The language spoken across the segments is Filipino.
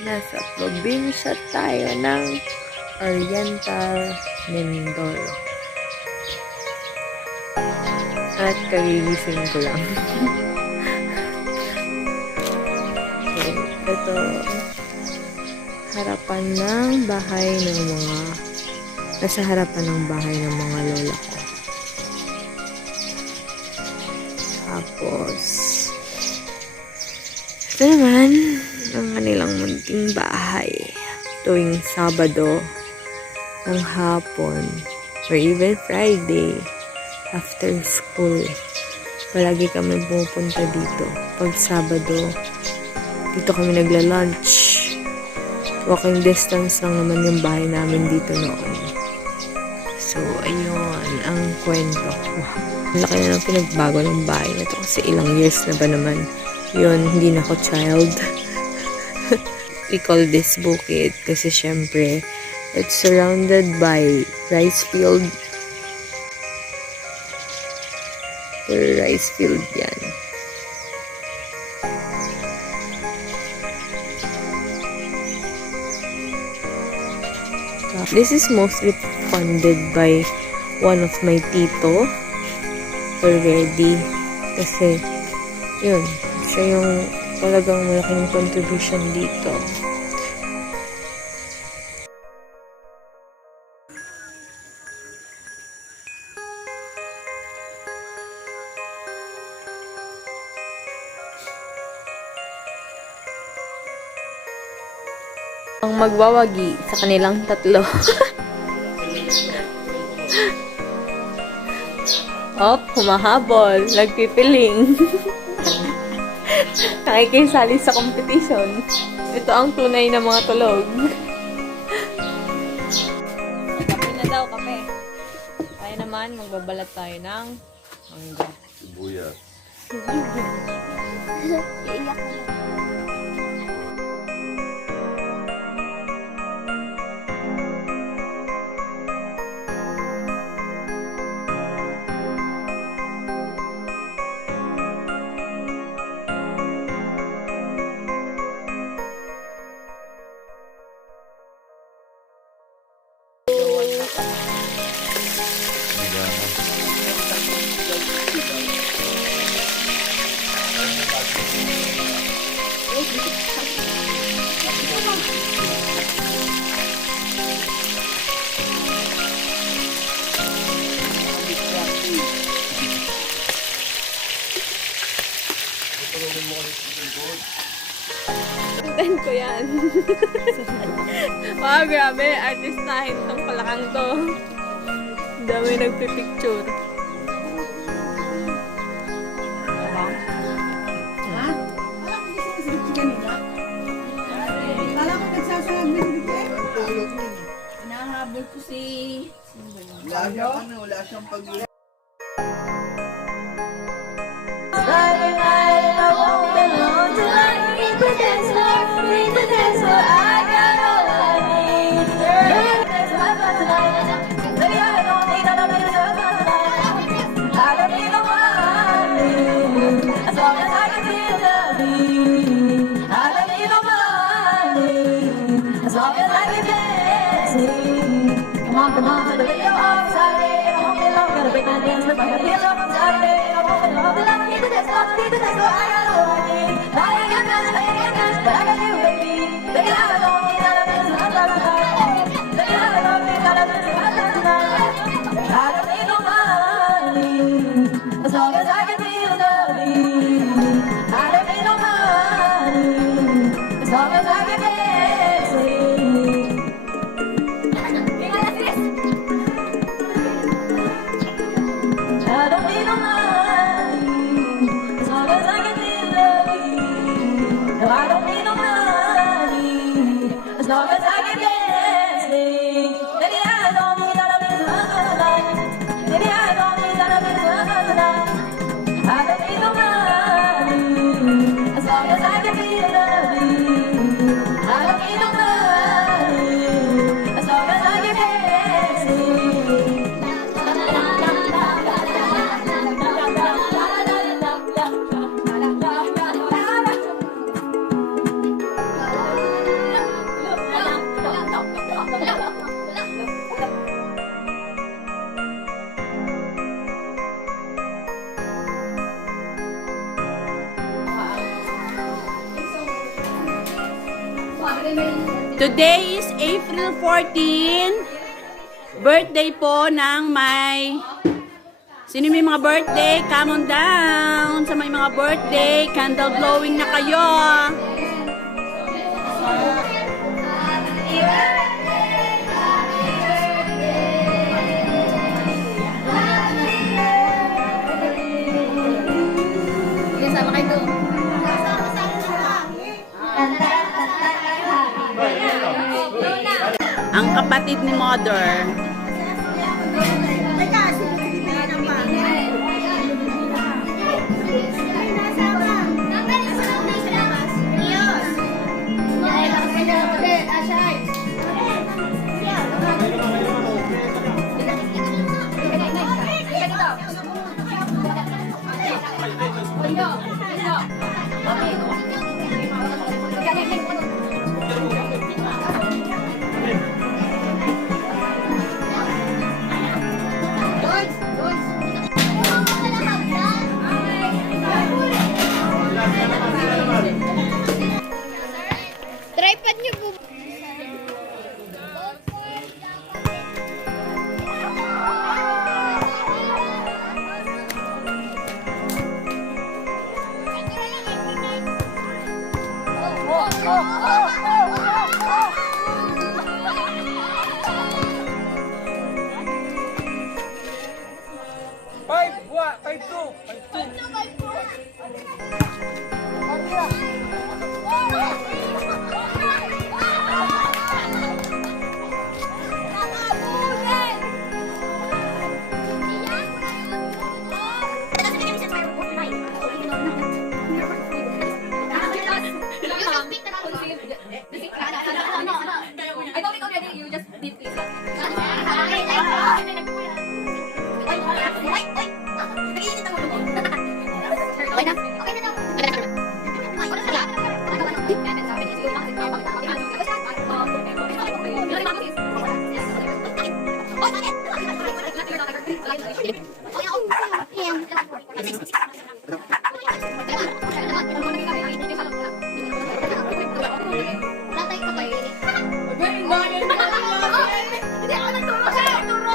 Nasa probinsya tayo ng Oriental Mindoro. At kagigising ko lang. So, ito, harapan ng bahay ng mga, nasa harapan ng bahay ng mga lola ko. Tapos, ito naman, ang kanilang munting bahay. Tuwing Sabado, ng hapon, or even Friday, after school, palagi kami pupunta dito. Pag Sabado, dito kami nagla-lunch. Walking distance lang naman yung bahay namin dito noon. So, ayun, ang kwento. Wow. Ang laki na ng pinagbago ng bahay na to kasi ilang years na ba naman yun, hindi na ako child. We call this Bukid kasi syempre, it's surrounded by rice field. Rice field yan. This is mostly funded by one of my tito already. Kasi, yun, siya yung talagang malaking contribution dito. Ang magwawagi sa kanilang tatlo. Humahabol. Nagpipiling. Nakikisali sa competition. Ito ang tunay na mga tulog. Kape na daw, kape. Tayo naman, magbabalat tayo ng mangga. Sibuyas. Iiyak na lang. Content ko yan. Wow, grabe. Artistahin tong palakang to. Dami nagpipicture. Ha? Wala ko kasi nasirit kanina. Wala ko nagsasarag na dito eh. Hinahabol ko si... Wala siyang pag Friday night and I won't be alone till I meet the dance floor. Meet the dance floor, I got all I need. Yeah, that's my fun tonight. Baby, I don't need another tonight. I don't need no money, as long as I can feel the beat. I don't need no money, as long as I can dance. Come on, to the video on Saturday. I won't be alone, gotta break my dance, but I gotta feel up on Saturday. I won't be alone, till I meet the dance floor. Meet the dance floor, I got all I need. I ain't got nothing, but I got you, baby. Baby, I don't need other things, I'm not tonight. Baby, I don't need other things, I'm not tonight. I don't need no money, as long as I can feel the beat. I don't need no money, as long as I can dance. I don't need no money, as long as I can dance. Today is April 14. Birthday po ng may... Sino may mga birthday? Come on down. Sa may mga birthday, candle blowing na kayo. Sama kayo doon. Ang kapatid ni Mother. Tripod niyo po. I told it already, you just did this. Okay na? Okay na daw. Hindi ako nagturo sa'yo, turo!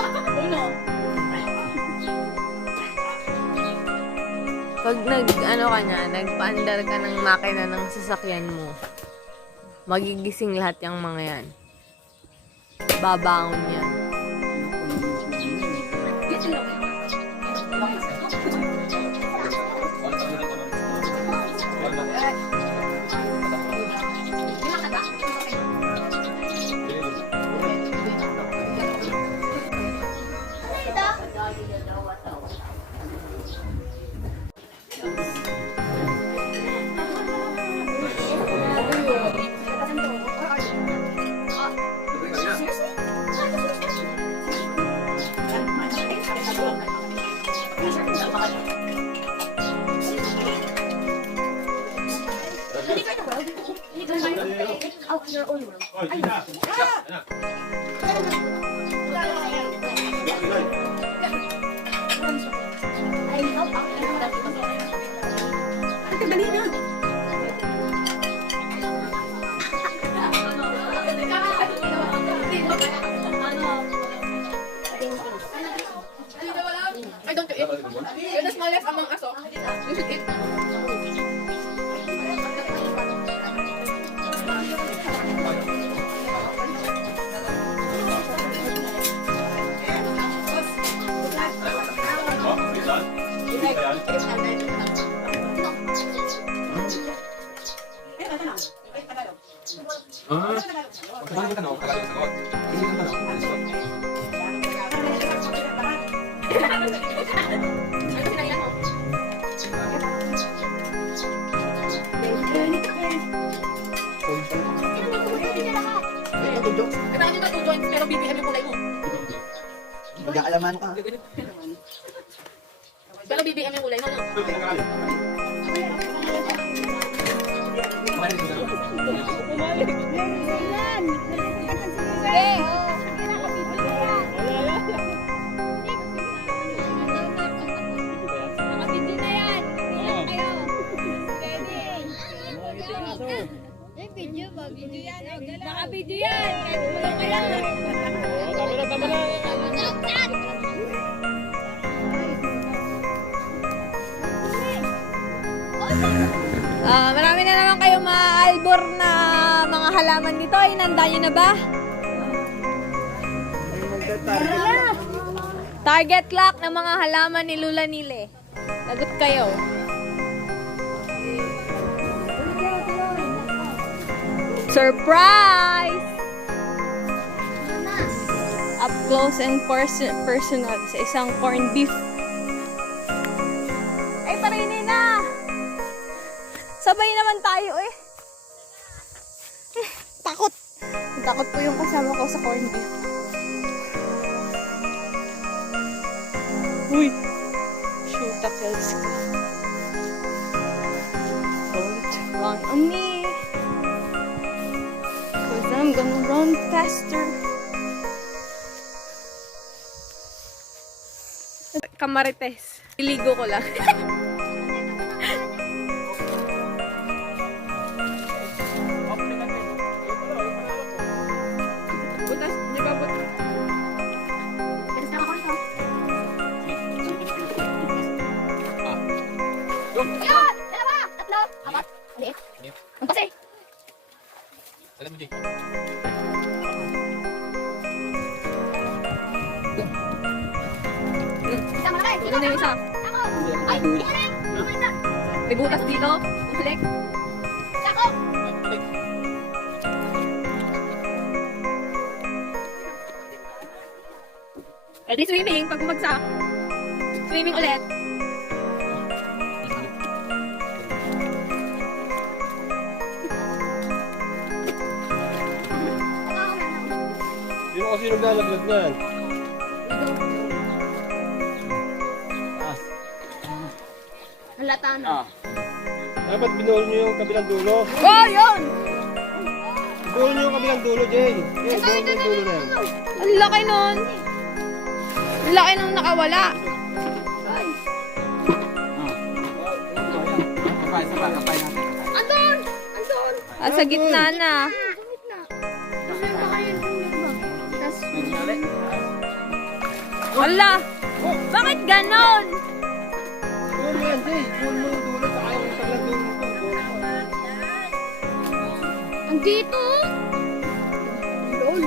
Pag nag-ano ka na, nagpaandar ka ng makina ng sasakyan mo, magigising lahat yung mga yan. Babangon yan. Oh, your own room. Dali na. I don't do it. You're the smallest among us, oh. You should eat. Kailangan nyo na 2 joints pero BBM yung kulay mo. Mag-aalaman ka. Pero BBM yung kulay mo, no? Video ba? Naka-video yan! Kahit wala ka lang! Marami na naman kayong mga albor na mga halaman dito. Inanda nyo na ba? Target lock ng mga halaman ni Lula Nile. Lagot kayo. Surprise! Up close and personal sa isang corned beef. Ay, parinin na! Sabay naman tayo eh. Takot. Takot po yung kasama ko sa corned beef. Uy! Shoot up, let's go. Don't run on me. Cause I'm gonna run faster. Kamarites. Iligo ko lang. Butas, di ba butas? Ayun! Dalawa! Tatlo! Apat! Liit! Ang kasi! Alam mo, Jay. Isa malaki! Ito na yung isa. Ako! Ay! Hindi ka rin! Bumalik na! May butas dito. Bumalik. Ako! Balik. Ready swimming pag bumagsak. Swimming ulit. Sino kasi naglalaglag niyan? Halata na. Dapat binuhol niyo yung kabilang dulo. Oh, yun! Binuhol niyo yung kabilang dulo, Jay. Jay, binuhol niyo yung dulo na yan. Ang laki nun. Ang laki nung nakawala. Andun! Andun! Sa gitna na. Kasi yung baka yun yung iba. Tas, Wala! Bakit ganon? Binuhol mo yan, Jay. Binuhol mo yung dulo sa ayaw yung kabilang dulo ko. ang dito! Lol!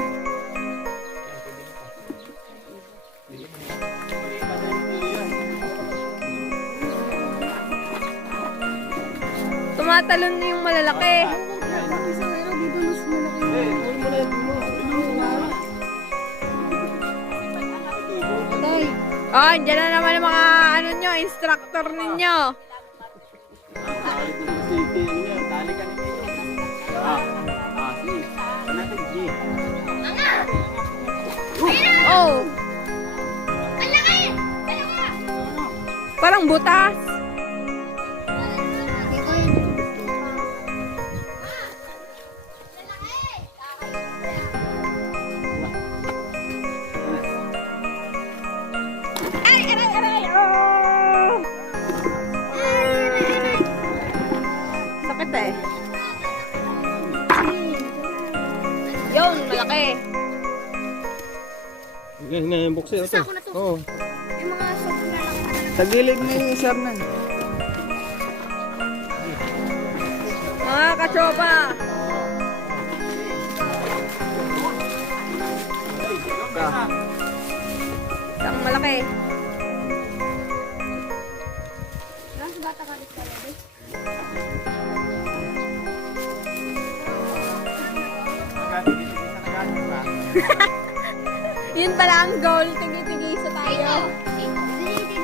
Tumatalon na yung malalaki. Jay, binuhol mo na yung dulo. Oh, dyan na naman yung mga ano nyo, instructor ninyo. Oh, Ang laki! Dalawa! parang butas. Dito yun. Ay, aray, aray! Oh! Sakit eh. Yun, malaki. Yan na yung bukse. Ito. Ako na to. Oo. Yung mga soft na lang. Tagilid mo yung isar na. Mga katropa. Isang malaki. Nasa bata ka rin pala, eh. Yun pala ang goal. Tigi-tigi sa tayo.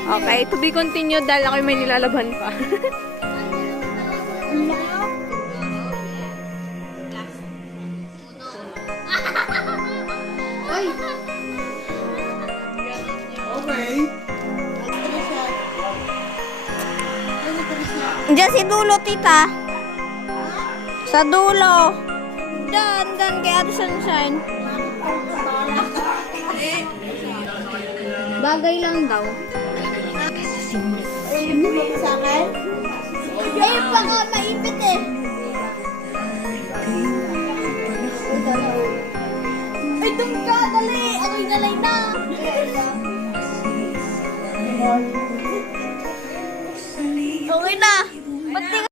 Okay, to be continued dahil ako may nilalaban pa. Ay! Diyan si dulo, tita. Sa dulo. Dan kay Ate Sunshine. Bagay lang daw. Sa akin? Ay, baka maipit eh. Tinggalay na. Okay na. Ba't